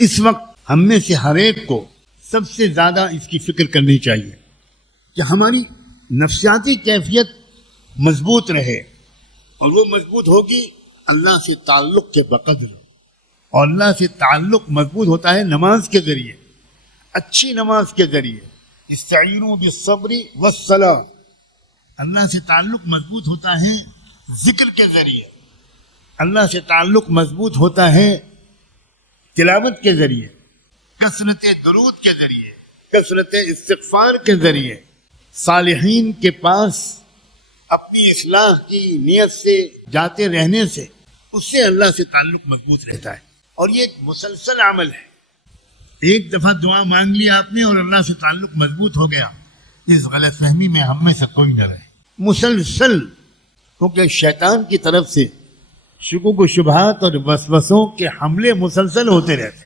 इस वक्त हम में से हर एक को सबसे ज्यादा इसकी फिक्र करनी चाहिए कि हमारी नफ्सियाती कैफियत मजबूत रहे, और वो मजबूत होगी अल्लाह से ताल्लुक के बकदर। और अल्लाह से ताल्लुक मजबूत होता है नमाज के जरिए, अच्छी नमाज के जरिए। इस्तईनु बिस्सब्री वस्सलाह। अल्लाह से ताल्लुक मजबूत होता है जिक्र के जरिए, अल्लाह से ताल्लुक मजबूत होता है तिलावत के जरिए, कसरत दुरूद के जरिए, कसरत इस्तिग़फ़ार के जरिए। सालिहीन के पास अपनी इस्लाह की नियत से जाते रहने से उससे अल्लाह से ताल्लुक मजबूत रहता है। और ये एक मुसलसल अमल है। एक दफा दुआ मांग लिया आपने और अल्लाह से ताल्लुक मजबूत हो गया, इस गलतफहमी में हम में से कोई न रहे। मुसलसल, क्योंकि शैतान की तरफ से शुकुक व शुबहात और वसवसों के हमले मुसलसल होते रहते।